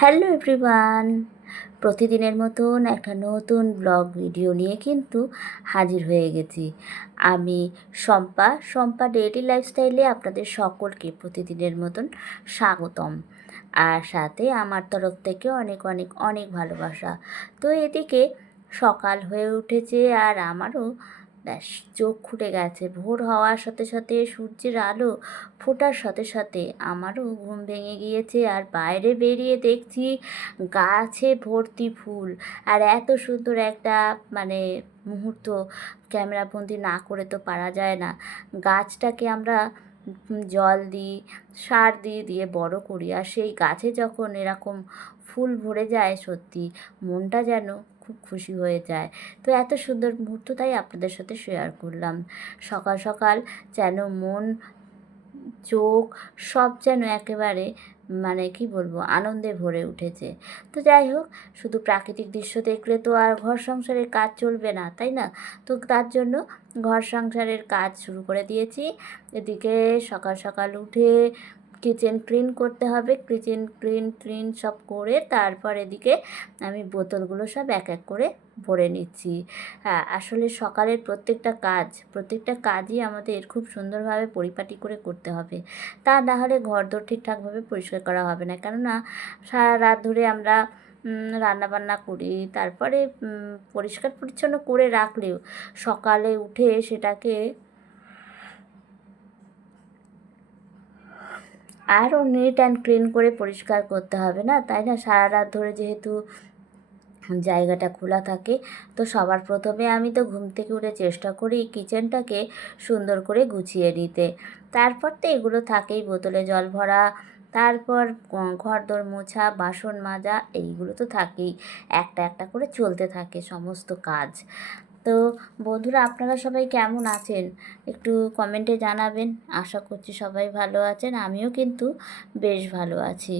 Hello everyone, প্রতিদিনের মতন একটা নতুন ব্লগ ভিডিও নিয়ে কিন্তু হাজির হয়ে গেছি। আমি শম্পা ডেইলি লাইফস্টাইলে আপনাদের সকলকে প্রতিদিনের মতন স্বাগতম। আর সাথে আমার তরফ থেকে অনেক অনেক অনেক ভালোবাসা। তো এদিকে সকাল হয়ে উঠেছে আর আমারও ব্যাস চোখ খুলে গেছে। ভোর হওয়ার সাথে সাথে সূর্যের আলো ফোটার সাথে সাথে আমারও ঘুম ভেঙে গিয়েছে। আর বাইরে বেরিয়ে দেখছি গাছে ভর্তি ফুল। আর এত সুন্দর একটা মুহূর্ত ক্যামেরাবন্দি না করে তো পারা যায় না। গাছটাকে আমরা জল দিই, সার দিয়ে দিয়ে বড় করি, আর সেই গাছে যখন এরকম ফুল ভরে যায় সত্যি মনটা যেন খুব খুশি হয়ে যায়। তো এত সুন্দর মুহূর্ত তাই আপনাদের সাথে শেয়ার করলাম। সকাল সকাল যেন মন, চোখ সব যেন একেবারে কি বলবো, আনন্দে ভরে উঠেছে। তো যাই হোক, শুধু প্রাকৃতিক দৃশ্য দেখলে তো আর ঘর সংসারের কাজ চলবে না, তাই না? তো তার জন্য ঘর সংসারের কাজ শুরু করে দিয়েছি। এদিকে সকাল সকাল উঠে কিচেন ক্লিন করতে হবে। কিচেন ক্লিন সব করে তারপর এদিকে আমি বোতলগুলো সব এক এক করে ভরে নিচ্ছি। হ্যাঁ, আসলে সকালের প্রত্যেকটা কাজই আমাদের খুব সুন্দরভাবে পরিপাটি করে করতে হবে। তা না হলে ঘরদোর ঠিকঠাকভাবে পরিষ্কার করা হবে না। কেননা সারা রাত ধরে আমরা রান্নাবান্না করি, তারপরে পরিষ্কার পরিচ্ছন্ন করে রাখলেও সকালে উঠে সেটাকে আরও নিট অ্যান্ড ক্লিন করে পরিষ্কার করতে হবে না, তাই না? সারা রাত ধরে যেহেতু জায়গাটা খোলা থাকে, তো সবার প্রথমে আমি তো ঘুম থেকে উঠে চেষ্টা করি কিচেনটাকে সুন্দর করে গুছিয়ে নিতে। তারপর তো এগুলো থাকেই, বোতলে জল ভরা, তারপর ঘরদোর মোছা, বাসন মাজা, এইগুলো তো থাকেই। একটা একটা করে চলতে থাকে সমস্ত কাজ। তো বন্ধুরা, আপনারা সবাই কেমন আছেন একটু কমেন্টে জানাবেন। আশা করছি সবাই ভালো আছেন, আমিও কিন্তু বেশ ভালো আছি।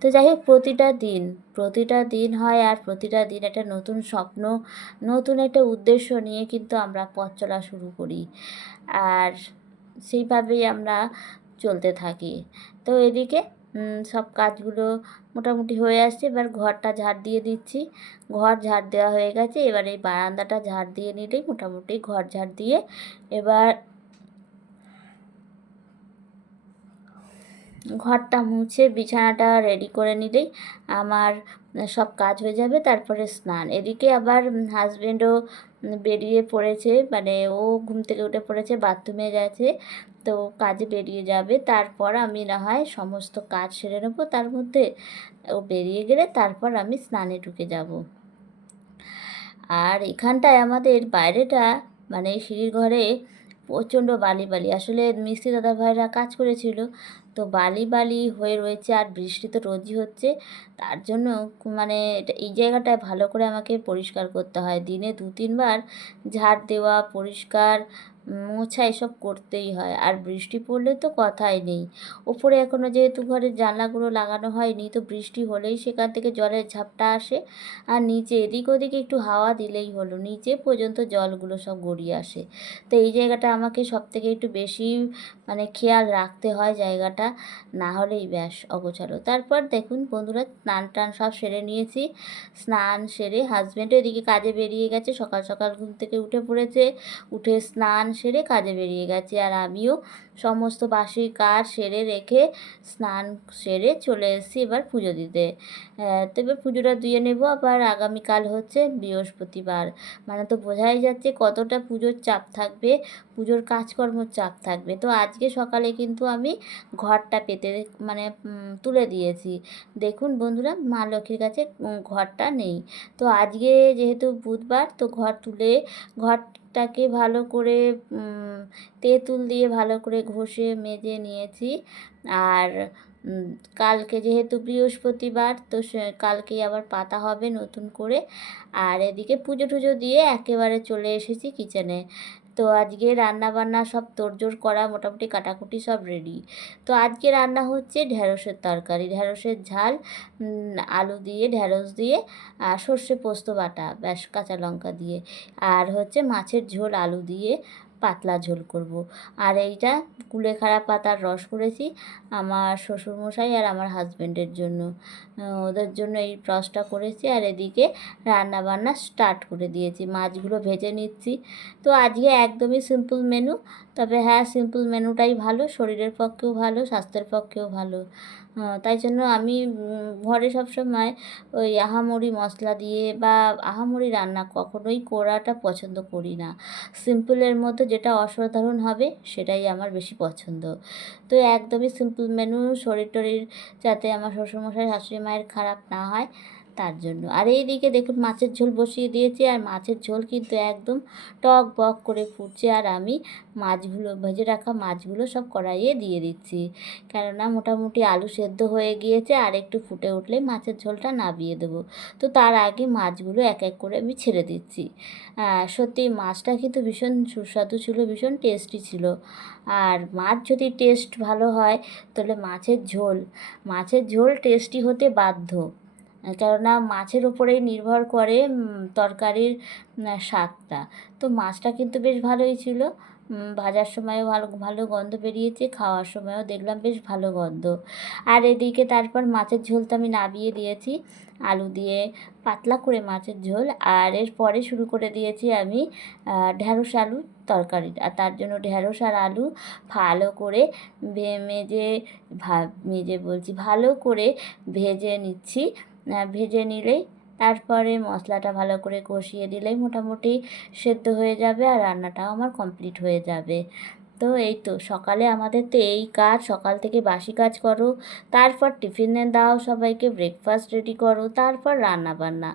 তো যাই হোক, প্রতিটা দিন হয়, আর প্রতিটা দিন একটা নতুন স্বপ্ন, নতুন একটা উদ্দেশ্য নিয়ে কিন্তু আমরা পথ চলা শুরু করি, আর সেইভাবেই আমরা চলতে থাকি। তো এদিকে সব কাজগুলো মোটামুটি হয়ে আসছে। এবার ঘরটা ঝাড় দিয়ে দিচ্ছি। ঘর ঝাড় দেওয়া হয়ে গেছে, এবার এই বারান্দাটা ঝাড় দিয়ে নিলেই মোটামুটি ঘর ঝাড় দিয়ে এবার ঘরটা মুছে বিছানাটা রেডি করে নিলেই আমার সব কাজ হয়ে যাবে। তারপরে স্নান। এদিকে আবার হাজব্যান্ডও বেরিয়ে পড়েছে, ও ঘুম থেকে উঠে পড়েছে, বাথরুমে গেছে, তো কাজে বেরিয়ে যাবে। তারপর আমি না হয় সমস্ত কাজ সেরে নেবো, তার মধ্যে ও বেরিয়ে গেলে তারপর আমি স্নানে ঢুকে যাব। আর এখানটায় আমাদের বাইরেটা সিঁড়ির ঘরে প্রচণ্ড বালি, আসলে মিস্ত্রি দাদাভাইরা কাজ করেছিল, তো বালি হয়ে রয়েছে। আর বৃষ্টি তো রোজই হচ্ছে, তার জন্য এই জায়গাটায় ভালো করে আমাকে পরিষ্কার করতে হয়। দিনে 2-3 বার ঝাড় দেওয়া, পরিষ্কার মোছা এসব করতেই হয়। আর বৃষ্টি পড়লে তো কথাই নেই। ওপরে এখনও যেহেতু ঘরের জানলাগুলো লাগানো হয়নি, তো বৃষ্টি হলেই সেখান থেকে জলের ঝাপটা আসে, আর নিচে এদিক ওদিকে একটু হাওয়া দিলেই হলো, নিচে পর্যন্ত জলগুলো সব গড়িয়ে আসে। তো এই জায়গাটা আমাকে সবথেকে একটু বেশি খেয়াল রাখতে হয় জায়গাটা, না হলেই ব্যাস অগোছালো। তারপর দেখুন বন্ধুরা, স্নান টান সব সেরে নিয়েছি। স্নান সেরে হাজব্যান্ডও এদিকে কাজে বেরিয়ে গেছে, সকাল সকাল ঘুম থেকে উঠে পড়েছে, উঠে স্নান সেরে কাজে বেরিয়ে গেছে। আর আমিও সমস্ত বাসি কাজ সেরে রেখে স্নান সেরে চলে এসেছি এবার পুজো দিতে। তবে পুজোটা দিয়ে নেব। আবার আগামীকাল হচ্ছে বৃহস্পতিবার, তো বোঝাই যাচ্ছে কতটা পুজোর চাপ থাকবে, পুজোর কাজকর্মর চাপ থাকবে। তো আজকে সকালে কিন্তু আমি ঘরটা পেতে তুলে দিয়েছি। দেখুন বন্ধুরা, মা লক্ষ্মীর কাছে ঘরটা নেই, তো আজকে যেহেতু বুধবার, তো ঘরটাকে ভালো করে তেঁতুল দিয়ে ভালো করে ঘষে মেজে নিয়েছি। আর কালকে যেহেতু বৃহস্পতিবার, তো কালকেই আবার পাতা হবে নতুন করে। আর এদিকে পুজো টুজো দিয়ে একেবারে চলে এসেছি কিচেনে। তো আজকে রান্না বান্না সব তোড়জোড় করা, মোটামুটি কাটাকুটি সব রেডি। তো আজকে রান্না হচ্ছে ঢ্যাঁড়সের তরকারি, ঢ্যাঁড়সের ঝাল, আলু দিয়ে, ঢ্যাঁড়স দিয়ে, আর সর্ষে পোস্ত বাটা, ব্যাস কাঁচা লঙ্কা দিয়ে, আর হচ্ছে মাছের ঝোল আলু দিয়ে, পাতলা ঝোল করব। আর এইটা কুলেখাড়া পাতার রস করেছি আমার শ্বশুরমশাই আর আমার হাজব্যান্ডের জন্য, ওদের জন্য এই রসটা করেছি। আর এদিকে রান্না বান্না স্টার্ট করে দিয়েছি, মাছগুলো ভেজে নিচ্ছি। তো আজকে একদমই সিম্পল মেনু, তবে হ্যাঁ সিম্পল মেনুটাই ভালো, শরীরের পক্ষেও ভালো, স্বাস্থ্যের পক্ষেও ভালো। তাই জন্য আমি ঘরে সবসময় ওই আহামরি মশলা দিয়ে বা আহামরি রান্না কখনোই করাটা পছন্দ করি না। সিম্পলের মধ্যে যেটা অসাধারণ হবে সেটাই আমার বেশি পছন্দ। তো একদমই সিম্পল মেনু, শরীর টরীর যাতে আমার শ্বশুরমশাই শাশুড়ি মায়ের খারাপ না হয় তার জন্য। আর এইদিকে দেখুন মাছের ঝোল বসিয়ে দিয়েছি, আর মাছের ঝোল কিন্তু একদম টক বক করে ফুটছে। আর আমি মাছগুলো ভেজে রাখা মাছগুলো সব কড়াইয়ে দিয়ে দিচ্ছি, কেননা মোটামুটি আলু সেদ্ধ হয়ে গিয়েছে, আর একটু ফুটে উঠলে মাছের ঝোলটা নামিয়ে দেবো। তো তার আগে মাছগুলো এক এক করে আমি ছেড়ে দিচ্ছি। সত্যি মাছটা কিন্তু ভীষণ সুস্বাদু ছিল, ভীষণ টেস্টি ছিল। আর মাছ যদি টেস্ট ভালো হয় তাহলে মাছের ঝোল টেস্টি হতে বাধ্য, কেননা মাছের ওপরেই নির্ভর করে তরকারির স্বাদটা। তো মাছটা কিন্তু বেশ ভালোই ছিল, ভাজার সময়ও ভালো ভালো গন্ধ বেরিয়েছে, খাওয়ার সময়ও দেখলাম বেশ ভালো গন্ধ। আর এদিকে তারপর মাছের ঝোল তো আমি নামিয়ে দিয়েছি, আলু দিয়ে পাতলা করে মাছের ঝোল। আর এরপরে শুরু করে দিয়েছি আমি ঢ্যাঁড়স আলুর তরকারি। আর তার জন্য ঢ্যাঁড়স আর আলু ভালো করে ভালো করে ভেজে নিচ্ছি। ভেজে নিলেই তারপরে মশলাটা ভালো করে কষিয়ে দিলেই মোটামুটি সেদ্ধ হয়ে যাবে, আর রান্নাটাও আমার কমপ্লিট হয়ে যাবে। তো এই তো সকালে আমাদের তো এই কাজ, সকাল থেকে বাসি কাজ করো, তারপর টিফিনে দাও সবাইকে, ব্রেকফাস্ট রেডি করো, তারপর রান্না বান্না,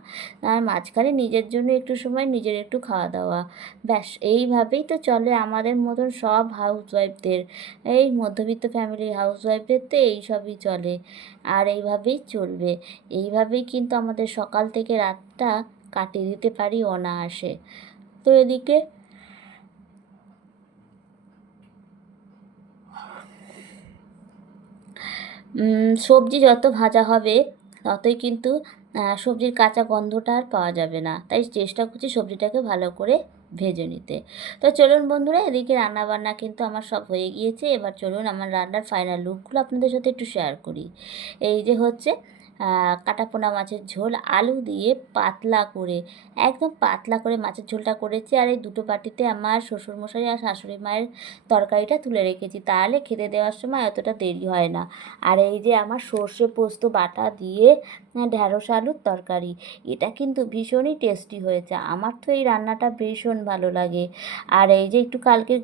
আর মাঝখানে নিজের জন্য একটু সময়, নিজের একটু খাওয়া দাওয়া, ব্যাস এইভাবেই তো চলে আমাদের মতন সব হাউসওয়াইফদের। এই মধ্যবিত্ত ফ্যামিলির হাউসওয়াইফদের তো এইসবই চলে, আর এইভাবেই চলবে। এইভাবেই কিন্তু আমাদের সকাল থেকে রাতটা কাটিয়ে দিতে পারি অনায়াসে। তো এদিকে সবজি যত ভাজা হবে ততই কিন্তু সবজির কাঁচা গন্ধটা আর পাওয়া যাবে না, তাই চেষ্টা করছি সবজিটাকে ভালো করে ভেজে নিতে। তো চলুন বন্ধুরা, এদিকে রান্নাবান্না কিন্তু আমার সব হয়ে গিয়েছে। এবার চলুন আমার রান্নার ফাইনাল লুকগুলো আপনাদের সাথে একটু শেয়ার করি। এই যে হচ্ছে কাটাপোনা মাছের ঝোল, আলু দিয়ে পাতলা করে, একদম পাতলা করে মাছের ঝোলটা করেছি। আর এই দুটো বাটিতে আমার শ্বশুরমশাই আর শাশুড়ি মায়ের তরকারিটা তুলে রেখেছি, তাহলে খেতে দেওয়ার সময় অতটা দেরি হয় না। আর এই যে আমার সর্ষে পোস্ত বাটা দিয়ে ঢ্যাঁড়স আলুর তরকারি, এটা কিন্তু ভীষণই টেস্টি হয়েছে, আমার তো এই রান্নাটা ভীষণ ভালো লাগে। আর এই যে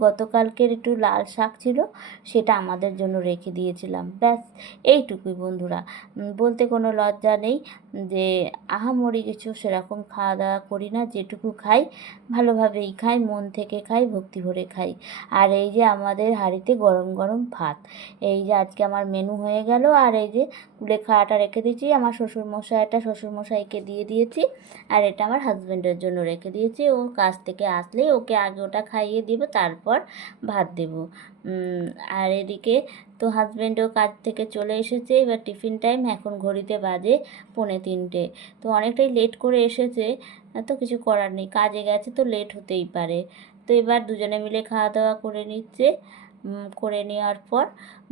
গতকালকের একটু লাল শাক ছিল, সেটা আমাদের জন্য রেখে দিয়েছিলাম। ব্যাস এইটুকুই বন্ধুরা, বলতে কোনো লজ্জা নেই যে আহামরি কিছু সেরকম খাওয়া দাওয়া করি না, যেটুকু খাই ভালোভাবেই খাই, মন থেকে খাই, ভক্তি ভরে খাই। আর এই যে আমাদের হাঁড়িতে গরম গরম ভাত, এই যে আজকে আমার মেনু হয়ে গেল। আর এই যে কুলেখাড়াটা রেখে দিয়েছি, আমার শ্বশুরমশাইকে দিয়ে দিয়েছি, আর এটা আমার হাজব্যান্ডের জন্য রেখে দিয়েছি। ও কাজ থেকে আসলেই ওকে আগে ওটা খাইয়ে দিব, তারপর ভাত দেব। আর এদিকে তো হাজব্যান্ডও কাজ থেকে চলে এসেছে, এবার টিফিন টাইম, এখন ঘড়িতে বাজে 2:45। তো অনেকটাই লেট করে এসেছে, তো কিছু করার নেই, কাজে গেছে তো লেট হতেই পারে। তো এবার দুজনে মিলে খাওয়া দাওয়া করে নিচ্ছে। করে নেওয়ার পর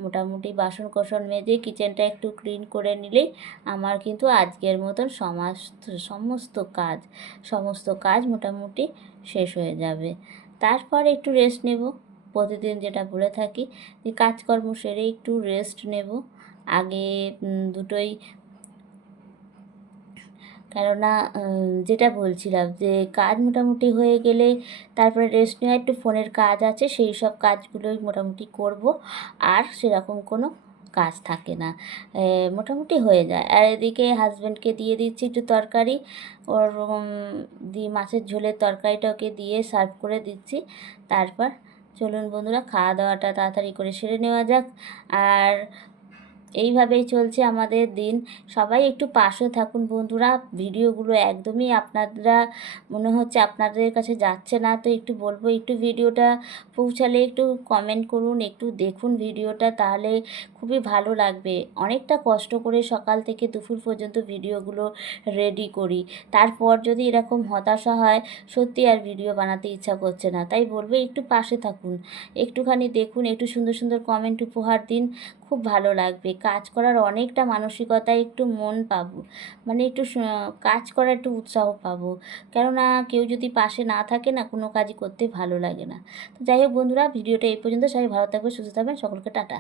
মোটামুটি বাসন কোসন মেজে কিচেনটা একটু ক্লিন করে নিলেই আমার কিন্তু আজকের মতন সমস্ত কাজ মোটামুটি শেষ হয়ে যাবে। তারপর একটু রেস্ট নেব, প্রতিদিন যেটা বলে থাকি যে কাজকর্ম সেরে একটু রেস্ট নেব আগে দুটোই, কেননা যেটা বলছিলাম যে কাজ মোটামুটি হয়ে গেলে তারপরে রেস্ট নেওয়া, একটু ফোনের কাজ আছে, সেই সব কাজগুলোই মোটামুটি করব, আর সেরকম কোনো কাজ থাকে না, মোটামুটি হয়ে যায়। আর এদিকে হাজব্যান্ডকে দিয়ে দিচ্ছি একটু তরকারি, ওর মাছের ঝোলের তরকারিটা ওকে দিয়ে সার্ভ করে দিচ্ছি। তারপর চলুন বন্ধুরা খাওয়া দাওয়াটা তাড়াতাড়ি করে সেরে নেওয়া যাক। আর এইভাবেই চলছে আমাদের দিন। সবাই একটু পাশে থাকুন বন্ধুরা। ভিডিওগুলো একদমই আপনারা মনে হচ্ছে আপনাদের কাছে যাচ্ছে না, তো একটু বলবো একটু ভিডিওটা পৌঁছালে একটু কমেন্ট করুন, একটু দেখুন ভিডিওটা, তাহলে খুবই ভালো লাগবে। অনেকটা কষ্ট করে সকাল থেকে দুপুর পর্যন্ত ভিডিওগুলো রেডি করি। তারপর যদি এরকম হতাশা হয়, সত্যি আর ভিডিও বানাতে ইচ্ছা করছে না। তাই বলবো একটু পাশে থাকুন, একটুখানি দেখুন, একটু সুন্দর সুন্দর কমেন্ট উপহার দিন, খুব ভালো লাগবে। কাজ করার অনেকটা মানসিকতায় একটু মন পাবো, মানে একটু কাজ করার একটু উৎসাহ পাবো। কেননা কেউ যদি পাশে না থাকে না, কোনো কাজই করতে ভালো লাগে না। তো যাই হোক বন্ধুরা, ভিডিওটা এই পর্যন্ত। সবাই ভালো থাকবে, সুস্থ থাকবেন, সকলকে টাটা।